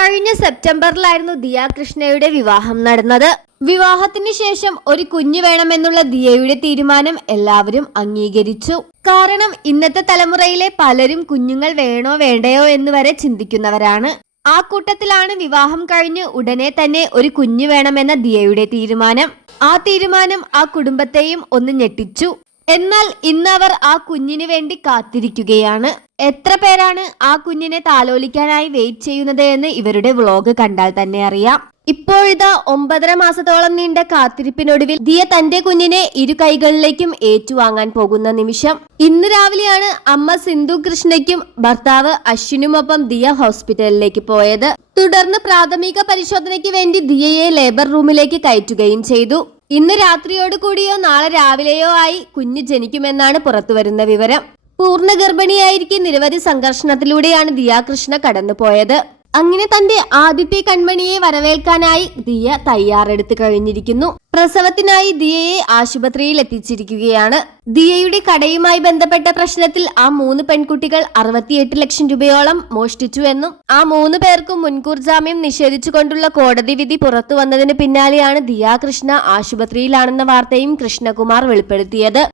കഴിഞ്ഞ സെപ്റ്റംബറിലായിരുന്നു ദിയ കൃഷ്ണയുടെ വിവാഹം നടന്നത്. വിവാഹത്തിന് ശേഷം ഒരു കുഞ്ഞു വേണമെന്നുള്ള ദിയയുടെ തീരുമാനം എല്ലാവരും അംഗീകരിച്ചു. കാരണം ഇന്നത്തെ തലമുറയിലെ പലരും കുഞ്ഞുങ്ങൾ വേണോ വേണ്ടയോ എന്ന് വരെ ചിന്തിക്കുന്നവരാണ്. ആ കൂട്ടത്തിലാണ് വിവാഹം കഴിഞ്ഞ് ഉടനെ തന്നെ ഒരു കുഞ്ഞു വേണമെന്ന ദിയയുടെ തീരുമാനം. ആ തീരുമാനം ആ കുടുംബത്തെയും ഒന്ന് ഞെട്ടിച്ചു. എന്നാൽ ഇന്ന് അവർ ആ കുഞ്ഞിന് വേണ്ടി കാത്തിരിക്കുകയാണ്. എത്ര പേരാണ് ആ കുഞ്ഞിനെ താലോലിക്കാനായി വെയിറ്റ് ചെയ്യുന്നത് എന്ന് ഇവരുടെ വ്ളോഗ് കണ്ടാൽ തന്നെ അറിയാം. ഇപ്പോഴിതാ 9.5 മാസത്തോളം നീണ്ട കാത്തിരിപ്പിനൊടുവിൽ ദിയ തന്റെ കുഞ്ഞിനെ ഇരു കൈകളിലേക്കും ഏറ്റുവാങ്ങാൻ പോകുന്ന നിമിഷം. ഇന്ന് രാവിലെയാണ് അമ്മ സിന്ധു കൃഷ്ണയ്ക്കും ഭർത്താവ് അശ്വിനുമൊപ്പം ദിയ ഹോസ്പിറ്റലിലേക്ക് പോയത്. തുടർന്ന് പ്രാഥമിക പരിശോധനയ്ക്ക് വേണ്ടി ദിയയെ ലേബർ റൂമിലേക്ക് കയറ്റുകയും ചെയ്തു. ഇന്ന് രാത്രിയോട് കൂടിയോ നാളെ രാവിലെയോ ആയി കുഞ്ഞ് ജനിക്കുമെന്നാണ് പുറത്തുവരുന്ന വിവരം. പൂർണ്ണ ഗർഭിണിയായിരിക്കെ നിരവധി സംഘർഷണത്തിലൂടെയാണ് ദിയ കൃഷ്ണ കടന്നുപോയത്. അങ്ങനെ തന്റെ ആദ്യത്തെ കൺമണിയെ വരവേൽക്കാനായി ദിയ തയ്യാറെടുത്ത് കഴിഞ്ഞിരിക്കുന്നു. പ്രസവത്തിനായി ദിയയെ ആശുപത്രിയിൽ എത്തിച്ചിരിക്കുകയാണ്. ദിയയുടെ കടയുമായി ബന്ധപ്പെട്ട പ്രശ്നത്തിൽ ആ 3 പെൺകുട്ടികൾ 68 ലക്ഷം രൂപയോളം മോഷ്ടിച്ചു എന്നും ആ 3 പേർക്കും മുൻകൂർ ജാമ്യം നിഷേധിച്ചുകൊണ്ടുള്ള കോടതി വിധി പുറത്തു വന്നതിന് പിന്നാലെയാണ് ദിയ കൃഷ്ണ ആശുപത്രിയിലാണെന്ന വാർത്തയും കൃഷ്ണകുമാർ വെളിപ്പെടുത്തിയത്.